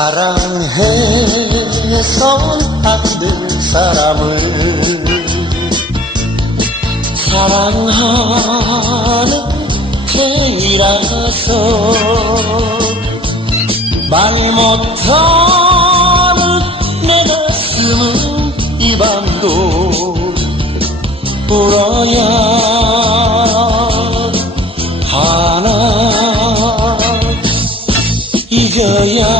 사랑해선 안 될 사람을 사랑하는 죄라서 말 못하는 내 가슴은 이 밤도 울어야 하나. 잊어야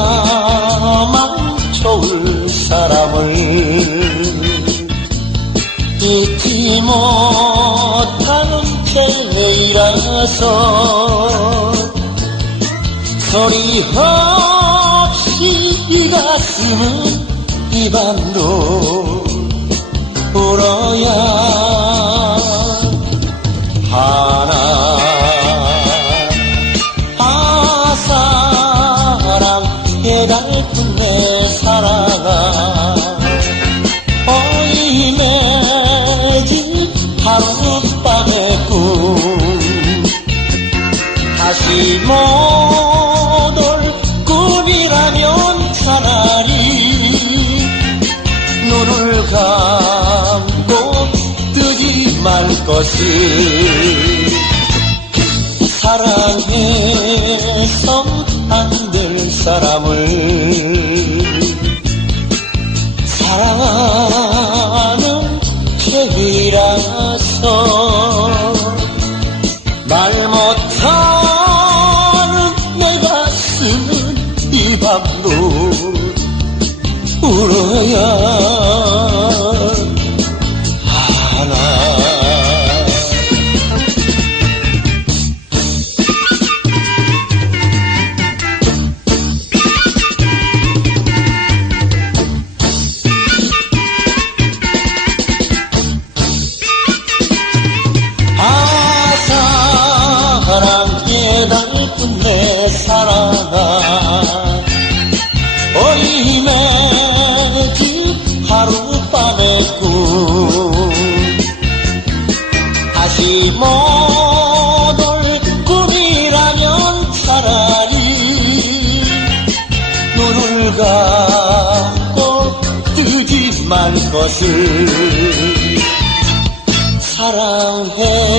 죄라서 소리 없이 이 가슴은 이 밤도 울어야 하나. 아 사랑 깨달픈 내 사랑아 어이 매진 하룻밤의 것을 사랑해서 안 될 사람을 어이 매진 하룻밤의 꿈 다시 못올 꿈이라면 차라리 눈을 감고 뜨지 말 것을 사랑해